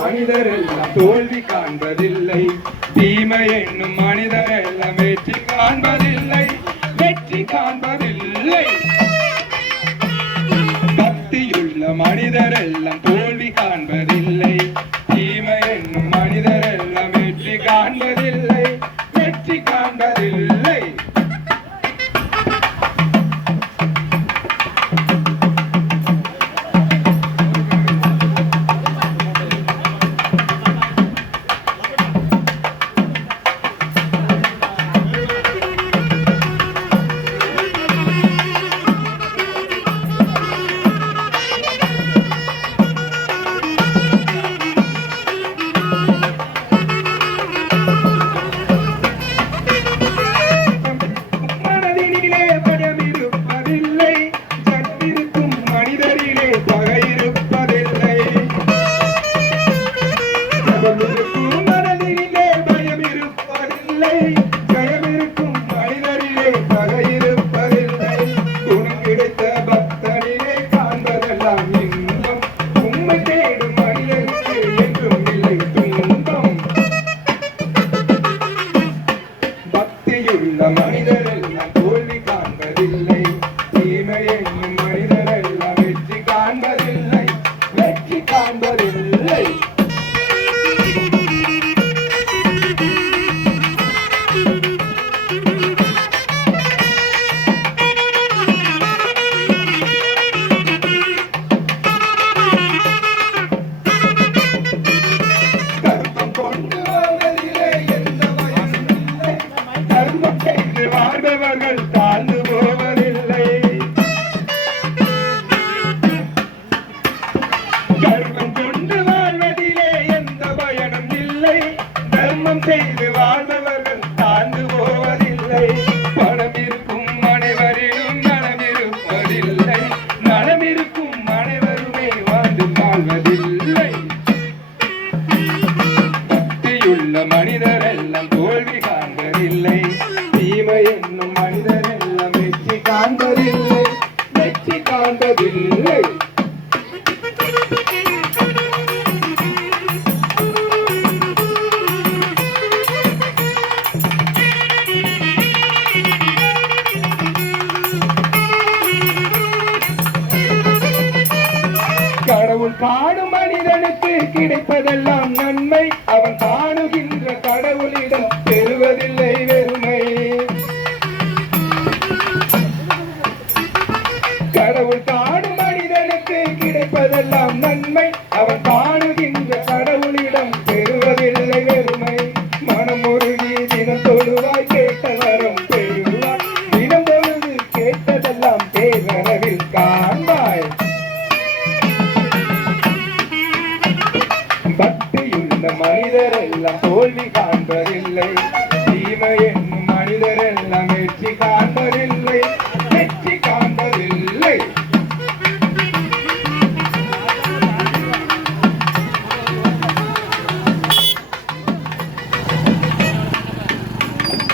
மனிதரெல்லாம் தோல்வி காண்பதில்லை, தீமை என்னும் மனிதரெல்லாம் வெற்றி காண்பதில்லை, வெற்றி காண்பதில்லை. பக்தியுள்ள மனிதரெல்லாம் தோல்வி காண்பதில்லை, தீமை என்னும் மனிதரெல்லாம் வெற்றி காண்பதில்லை, வெற்றி காண்பதில்லை. மனிதரெல்லாம் தோல்வி காண்பதில்லை, தீமை என்னும் மனிதரெல்லாம் வெற்றி காண்பதில்லை, வெற்றி காண்பதில்லை. கர்மம் கொண்டு வாழ்வதிலே எந்த பயனும் இல்லை, கர்மம் செய்து வாழ்பவர்கள் தாழ்ந்து போவதில்லை. கர்மம் கொண்டு வாழ்வதிலே எந்த பயனும் இல்லை, தர்மம் செய்து வாழ்பவர்கள் தாழ்ந்து போவதில்லை. பணம் இருக்கும் அனைவரிலும் நலம் இருப்பதில்லை, நலம் இருக்கும் அனைவருமே வாழ்ந்து வாழ்வதில்லை. பக்தியுள்ள மனிதரெல்லாம் தோல்வி காண்பதில்லை, தீமை என்னும் மனிதரெல்லாம் வெற்றி காண்பதில்லை, வெற்றி காண்பதில்லை. கடவுள் காணும் மனிதனுக்கு கிடைப்பதெல்லாம் நன்மை, அவன் காணுகின்ற கடவுளிடம் பெறுவதில்லை வெறுமை. கடவுள் காணும் மனிதனுக்கு கிடைப்பதெல்லாம் நன்மை, அவன் காணுகின்ற கடவுளிடம் பெறுவதில்லை வெறுமை. மனம் உருகி தினம் தொழுவாய் கேட்ட வரம் பெறுவாய், தினம் தொழுது கேட்டதெல்லாம் பேர